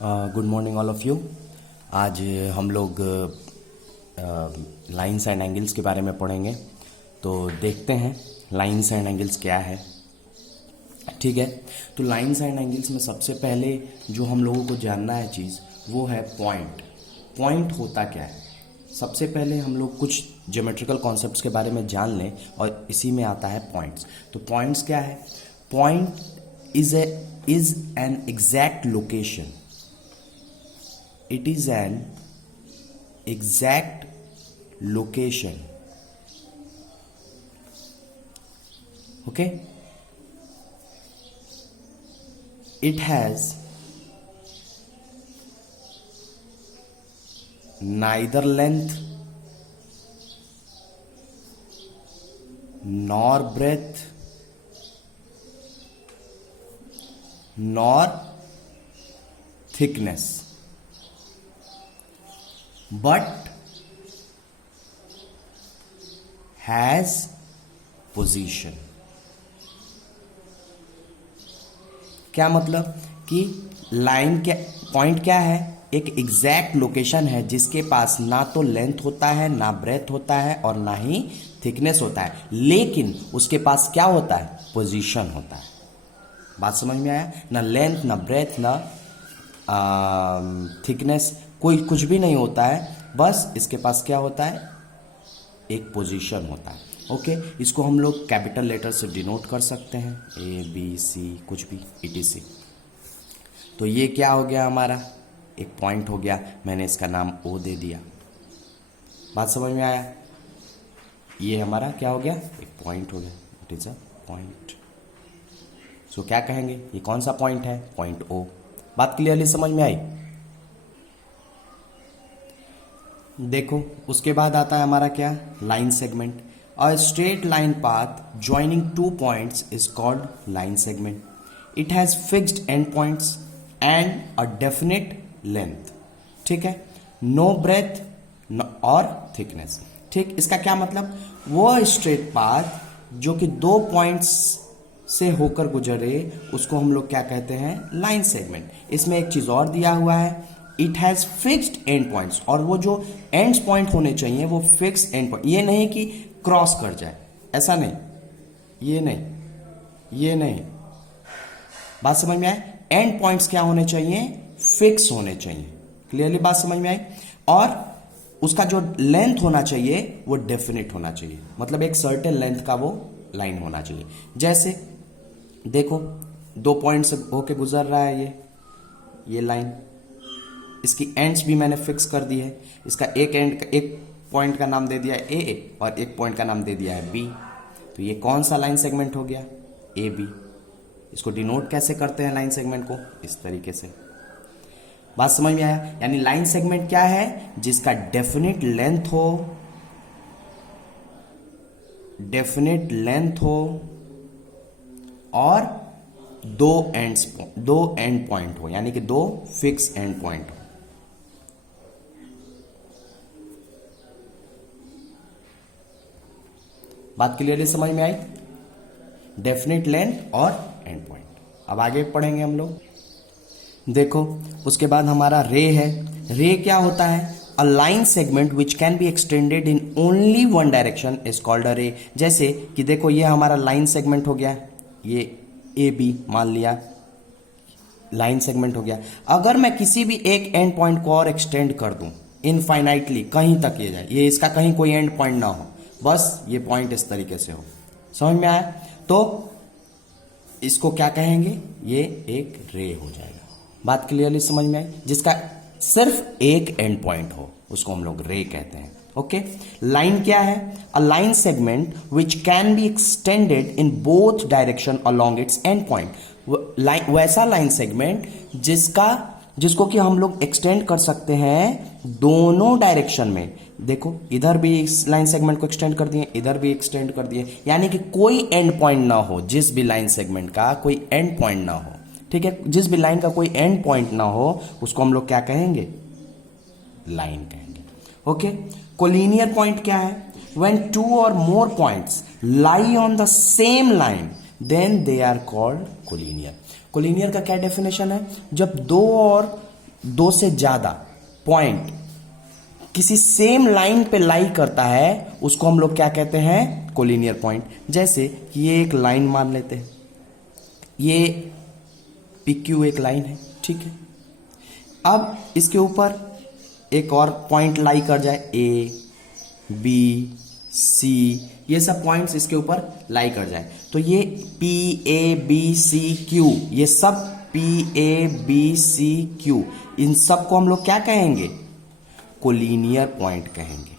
Good morning all of you. आज हम लोग लाइंस एंड एंगल्स के बारे में पढ़ेंगे। तो देखते हैं लाइंस एंड एंगल्स क्या है। ठीक है, तो लाइंस एंड एंगल्स में सबसे पहले जो हम लोगों को जानना है चीज़ वो है पॉइंट। पॉइंट होता क्या है? सबसे पहले हम लोग कुछ ज्योमेट्रिकल कॉन्सेप्ट्स के बारे में जान लें और इसी में आता है पॉइंट्स। तो पॉइंट्स क्या है? Point is an exact location. It is an exact location. Okay? It has neither length nor breadth nor thickness, but has position। क्या मतलब कि लाइन क्या, पॉइंट क्या है? एक एग्जैक्ट लोकेशन है जिसके पास ना तो लेंथ होता है, ना ब्रेथ होता है और ना ही थिकनेस होता है, लेकिन उसके पास क्या होता है? पोजीशन होता है। बात समझ में आया? ना लेंथ, ना ब्रेथ, ना थिकनेस, कोई कुछ भी नहीं होता है, बस इसके पास क्या होता है? एक पोजीशन होता है। ओके, इसको हम लोग कैपिटल लेटर से डिनोट कर सकते हैं, ए बी सी कुछ भी etc। तो ये क्या हो गया हमारा? एक पॉइंट हो गया। मैंने इसका नाम ओ दे दिया। बात समझ में आया? ये हमारा क्या हो गया? एक पॉइंट हो गया। It is a point. So क्या कहेंगे? ये कौन सा पॉइंट है? Point O. बात क्लियरली समझ में आई? देखो, उसके बाद आता है हमारा क्या? Line segment. A straight line path joining two points is called line segment. It has fixed and points and a definite length. ठीक है, नो ब्रेथ और थिकनेस। ठीक, इसका क्या मतलब? वो स्ट्रेट पाथ जो कि दो पॉइंट्स से होकर गुजरे उसको हम लोग क्या कहते हैं? Line segment. इसमें एक चीज और दिया हुआ है, it has fixed and points, और वो जो एंड्स पॉइंट होने चाहिए वो फिक्स एंड पॉइंट। ये नहीं कि क्रॉस कर जाए, ऐसा नहीं, ये नहीं, ये नहीं। बात समझ में आए? एंड पॉइंट्स क्या होने चाहिए? फिक्स होने चाहिए। क्लियरली बात समझ में आई? और उसका जो लेंथ होना चाहिए वो डेफिनेट होना चाहिए, मतलब एक सर्टेन लेंथ का वो लाइन होना चाहिए। जैसे देखो, दो पॉइंट से होके गुजर रहा है ये लाइन, इसकी एंड्स भी मैंने फिक्स कर दी है। इसका एक एंड, एक पॉइंट का नाम दे दिया है ए और एक पॉइंट का नाम दे दिया है बी। तो ये कौन सा लाइन सेगमेंट हो गया? A B. इसको डिनोट कैसे करते हैं लाइन सेगमेंट को? इस तरीके से। बात समझ में आया? यानी लाइन सेगमेंट क्या है? जिसका डेफिनेट लेंथ हो, डेफिनेट लेंथ हो और दो एंड पॉइंट हो, यानी कि दो फिक्स एंड पॉइंट हो। बात क्लियरली समझ में आई? डेफिनेट लेंथ और एंड पॉइंट। अब आगे पढ़ेंगे हम लोग। देखो, उसके बाद हमारा रे है। रे क्या होता है? A line segment which can be extended in only one direction is called a रे। जैसे कि देखो, ये हमारा लाइन सेगमेंट हो गया, ये ए बी मान लिया, लाइन सेगमेंट हो गया। अगर मैं किसी भी एक एंड पॉइंट को और एक्सटेंड कर दूं इनफाइनाइटली, कहीं तक ये जाए, ये इसका कहीं कोई एंड पॉइंट ना हो, बस ये पॉइंट इस तरीके से हो। समझ में आया? तो इसको क्या कहेंगे? ये एक रे हो जाएगा। बात क्लियरली समझ में आई? जिसका सिर्फ एक एंड पॉइंट हो उसको हम लोग रे कहते हैं। ओके, लाइन क्या है? A line segment which can be extended in both direction along it's and point. वैसा लाइन सेगमेंट जिसको कि हम लोग एक्सटेंड कर सकते हैं दोनों डायरेक्शन में। देखो, इधर भी इस लाइन सेगमेंट को एक्सटेंड कर दिए, इधर भी एक्सटेंड कर दिए, यानी कि कोई एंड पॉइंट ना हो, जिस भी लाइन सेगमेंट का कोई एंड पॉइंट ना हो। ठीक है, जिस भी लाइन का कोई एंड पॉइंट ना हो उसको हम लोग क्या कहेंगे? लाइन कहेंगे। ओके, कोलिनियर पॉइंट क्या है? व्हेन टू और more points lie on the same line then they are called collinear. Collinear का क्या डेफिनेशन है? जब दो और दो से ज्यादा पॉइंट किसी सेम लाइन पे लाई करता है उसको हम लोग क्या कहते हैं, कोलिनियर पॉइंट। जैसे कि ये एक लाइन मान लेते हैं, ये PQ एक लाइन है, ठीक है। अब इसके ऊपर एक और पॉइंट लाई कर जाए, A B C, ये सब पॉइंट्स इसके ऊपर लाई कर जाए तो ये PABCQ, ये सब PABCQ, इन सब को हम लोग क्या कहेंगे, कोलिनियर पॉइंट कहेंगे।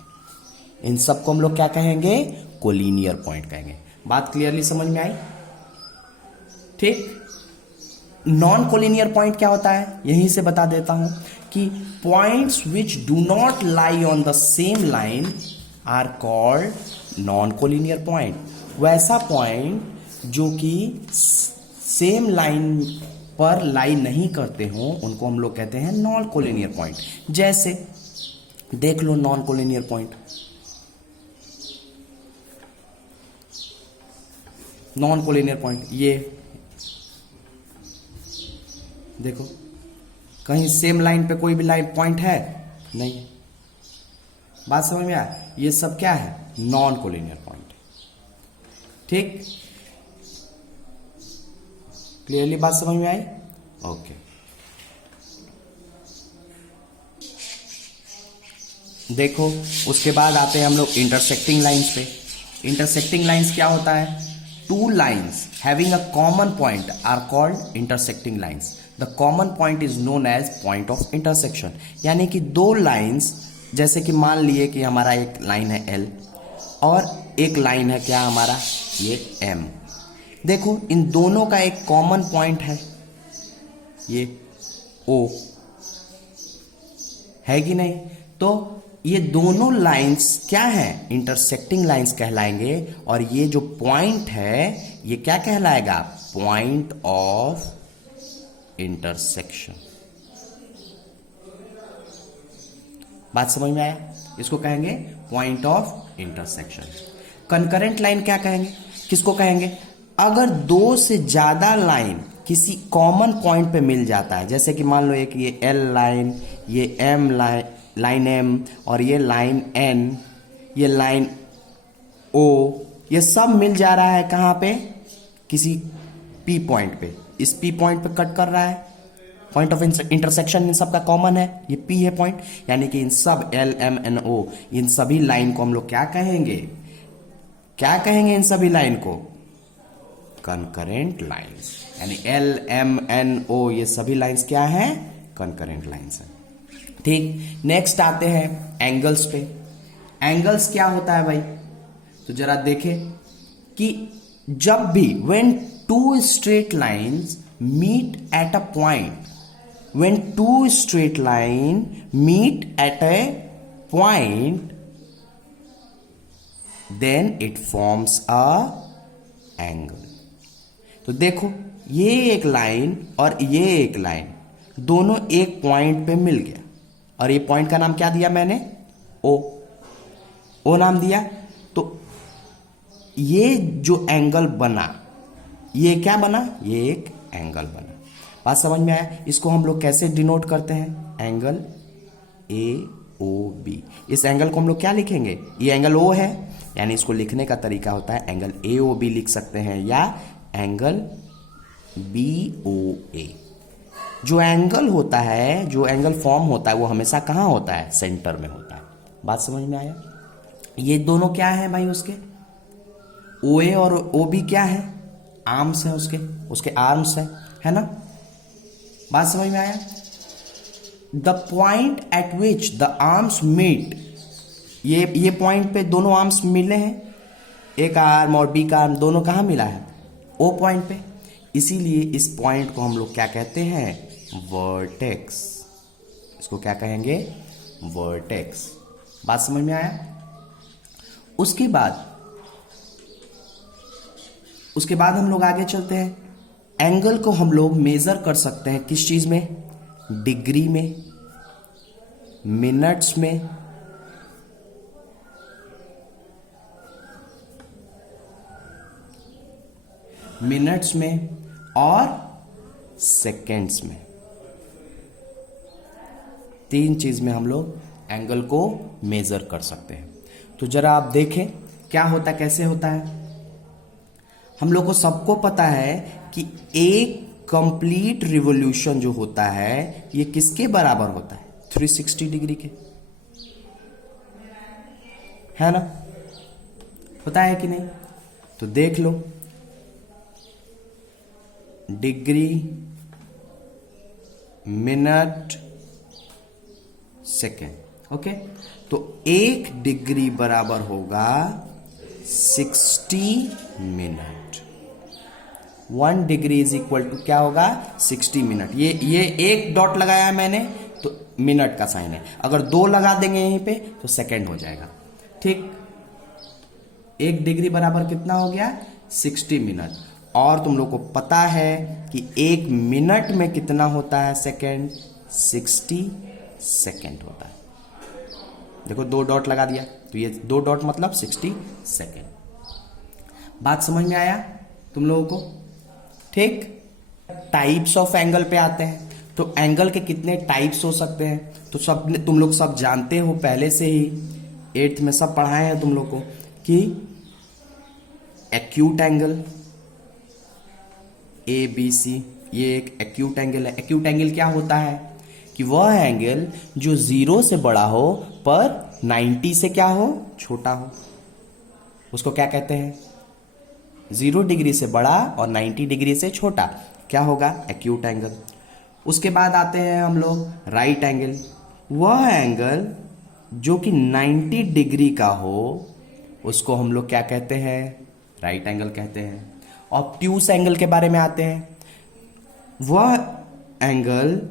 इन सब को हम लोग क्या कहेंगे, कोलिनियर पॉइंट कहेंगे। बात क्लियरली समझ में आई? ठीक। नॉन कोलिनियर पॉइंट क्या होता है, यहीं से बता देता हूं कि points which do not lie on the same line are called non collinear point. वैसा पॉइंट जो कि सेम लाइन पर लाई नहीं करते हो उनको हम लोग कहते हैं नॉन कोलिनियर पॉइंट। जैसे देख लो non collinear point, non collinear point ये देखो, कहीं सेम लाइन पे कोई भी लाइन पॉइंट है नहीं है। बात समझ में आया? ये सब क्या है, नॉन कोलिनियर पॉइंट। ठीक, क्लियरली बात समझ में आई? ओके। देखो उसके बाद आते हैं हम लोग इंटरसेक्टिंग लाइंस पे। इंटरसेक्टिंग लाइंस क्या होता है, two lines having a common point are called intersecting lines. The common point is known as point of intersection. यानी कि दो लाइंस, जैसे कि मान लिए कि हमारा एक लाइन है L और एक लाइन है क्या हमारा ये M। देखो इन दोनों का एक कॉमन पॉइंट है ये O, है कि नहीं? तो ये दोनों लाइंस क्या है, इंटरसेक्टिंग लाइंस कहलाएंगे। और ये जो पॉइंट है ये क्या कहलाएगा, पॉइंट ऑफ इंटरसेक्शन। बात समझ में आया? इसको कहेंगे point of intersection. Concurrent line क्या कहेंगे, किसको कहेंगे, अगर दो से ज्यादा लाइन किसी कॉमन पॉइंट पे मिल जाता है। जैसे कि मान लो एक ये L लाइन, ये M लाइन M और ये लाइन N, ये लाइन O, ये सब मिल जा रहा है कहां पे, किसी P पॉइंट पे। इस P पॉइंट पे कट कर रहा है, पॉइंट ऑफ इंटरसेक्शन इन सब का कॉमन है, ये P है पॉइंट। यानी कि इन सब L M N O, इन सभी लाइन को हम लोग क्या कहेंगे, क्या कहेंगे इन सभी लाइन को, कंकरेंट लाइंस। यानी L M N O ये सभी लाइंस क्या हैं, कंकरेंट लाइंस है। ठीक, नेक्स्ट आते हैं एंगल्स पे। एंगल्स क्या होता है भाई, तो जरा देखें कि जब भी when two straight lines meet at a point, when two straight line meet at a point, then it forms a angle. तो देखो ये एक लाइन और ये एक लाइन दोनों एक पॉइंट पे मिल गया और ये पॉइंट का नाम क्या दिया मैंने, ओ नाम दिया। तो ये जो एंगल बना, ये क्या बना, ये एक एंगल बना। बात समझ में आया? इसको हम लोग कैसे डिनोट करते हैं, एंगल AOB। इस एंगल को हम लोग क्या लिखेंगे, ये एंगल O है, यानी इसको लिखने का तरीका होता है एंगल AOB लिख सकते हैं या एंगल BOA। जो एंगल होता है, जो एंगल फॉर्म होता है वो हमेशा कहां होता है, सेंटर में होता है। बात समझ में आया? ये दोनों क्या है भाई, उसके OA और OB क्या है, आर्म्स है, उसके आर्म्स है ना। बात समझ में आया? The point at which the arms meet, ये पॉइंट पे दोनों आर्म्स मिले हैं, एक आर्म और B का आर्म दोनों कहां मिला है, O पॉइंट पे। इसीलिए इस पॉइंट को हम लोग क्या कहते हैं, वर्टेक्स। इसको क्या कहेंगे, वर्टेक्स। बात समझ में आया? उसके बाद हम लोग आगे चलते हैं। एंगल को हम लोग मेजर कर सकते हैं किस चीज में, डिग्री में, मिनट्स में, और सेकेंड्स में। तीन चीज में हम लोग एंगल को मेजर कर सकते हैं। तो जरा आप देखें क्या होता है, कैसे होता है। हम लोग को सबको पता है कि एक कंप्लीट रिवॉल्यूशन जो होता है ये किसके बराबर होता है, 360 डिग्री के, है ना, होता है कि नहीं। तो देख लो, डिग्री, मिनट, सेकेंड। ओके, तो 1 डिग्री बराबर होगा 60 minute. 1 degree is equal to क्या होगा, 60 मिनट। ये एक डॉट लगाया है मैंने तो मिनट का साइन है, अगर 2 लगा देंगे यहीं पे तो सेकेंड हो जाएगा। ठीक, 1 डिग्री बराबर कितना हो गया, 60 मिनट। और तुम लोग को पता है कि 1 मिनट में कितना होता है सेकेंड, 60 सेकेंड होता है। देखो 2 डॉट लगा दिया तो ये 2 डॉट मतलब 60 सेकेंड। बात समझ में आया तुम लोगों को। ठीक, टाइप्स ऑफ एंगल पे आते हैं। तो एंगल के कितने टाइप्स हो सकते हैं, तो तुम लोग सब जानते हो पहले से ही, 8th में सब पढ़ाए हैं तुम लोग को कि एक्यूट एंगल ABC, ये एक एक्यूट एंगल है। एक्यूट एंगल क्या होता है कि वह एंगल जो 0 से बड़ा हो पर 90 से क्या हो, छोटा हो, उसको क्या कहते हैं, 0 डिग्री से बड़ा और 90 डिग्री से छोटा, क्या होगा, एक्यूट एंगल। उसके बाद आते हैं हम लोग राइट एंगल। वह एंगल जो कि 90 डिग्री का हो उसको हम लोग क्या कहते हैं, राइट एंगल कहते हैं। ऑब्ट्यूस एंगल के बारे में आते हैं। वह एंगल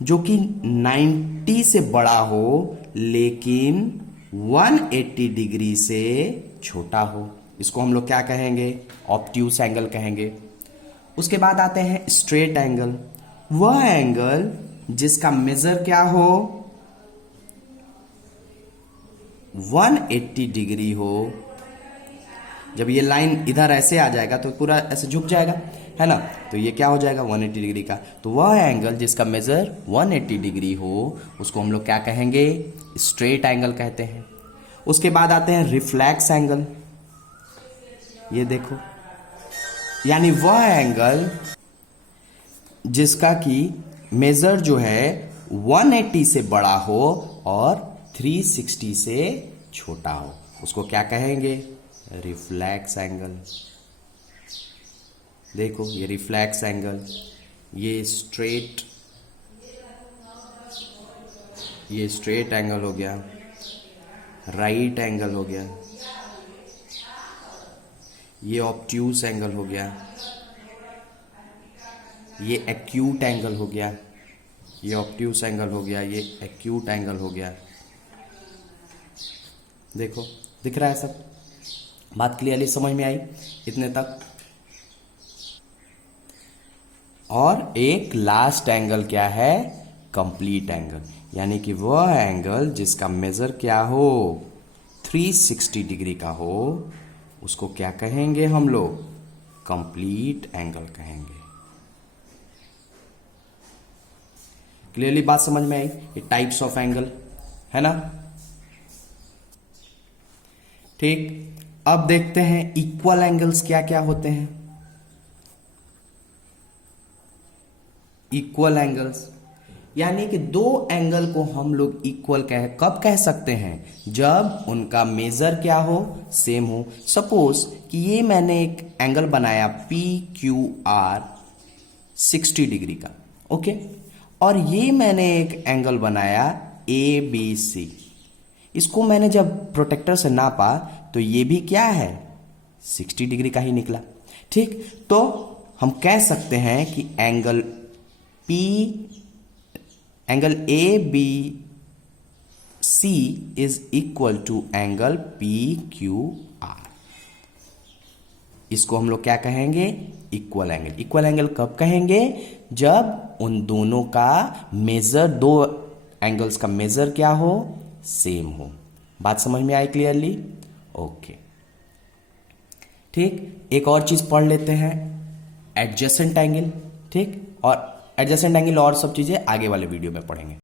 जो कि 90 से बड़ा हो लेकिन 180 डिग्री से छोटा हो, इसको हम लोग क्या कहेंगे, ऑब्ट्यूस एंगल कहेंगे। उसके बाद आते हैं स्ट्रेट एंगल। वह एंगल जिसका मेजर क्या हो, 180 डिग्री हो। जब ये लाइन इधर ऐसे आ जाएगा तो पूरा ऐसे झुक जाएगा, है ना, तो ये क्या हो जाएगा, 180 डिग्री का। तो वह एंगल जिसका मेजर 180 डिग्री हो उसको हम लोग क्या कहेंगे, स्ट्रेट एंगल कहते हैं। उसके बाद आते हैं रिफ्लेक्स एंगल। ये देखो, यानी वह एंगल जिसका कि मेजर जो है 180 से बड़ा हो और 360 से छोटा हो, उसको क्या कहेंगे, रिफ्लेक्स एंगल। देखो ये रिफ्लेक्स एंगल, ये स्ट्रेट एंगल हो गया, राइट एंगल हो गया, ये ऑब्ट्यूस एंगल हो गया, ये एक्यूट एंगल हो गया, ये ऑब्ट्यूस एंगल हो गया, ये एक्यूट एंगल हो गया। देखो दिख रहा है सब, बात क्लियरली समझ में आई इतने तक। और एक लास्ट एंगल क्या है, कंप्लीट एंगल, यानी कि वह एंगल जिसका मेजर क्या हो, 360 डिग्री का हो, उसको क्या कहेंगे हम लोग, कंप्लीट एंगल कहेंगे। क्लियरली बात समझ में आई, ये टाइप्स ऑफ एंगल है ना। ठीक, अब देखते हैं इक्वल एंगल्स क्या क्या होते हैं। इक्वल एंगल्स यानी कि दो एंगल को हम लोग इक्वल कब कह सकते हैं, जब उनका मेजर क्या हो, सेम हो। सपोज कि ये मैंने एक एंगल बनाया PQR 60 डिग्री का, ओके, और ये मैंने एक एंगल बनाया ABC। इसको मैंने जब प्रोटेक्टर से नापा तो ये भी क्या है, 60 डिग्री का ही निकला। ठीक, तो हम कह सकते हैं कि angle ABC is equal to angle PQR। इसको हम लोग क्या कहेंगे, इक्वल एंगल। इक्वल एंगल कब कहेंगे, जब उन दोनों का मेजर, दो एंगल्स का मेजर क्या हो, सेम हो। बात समझ में आई क्लियरली, ओके। ठीक, एक और चीज पढ़ लेते हैं, एडजेसेंट एंगल। ठीक, और एडजेसेंट एंगल और सब चीजें आगे वाले वीडियो में पढ़ेंगे।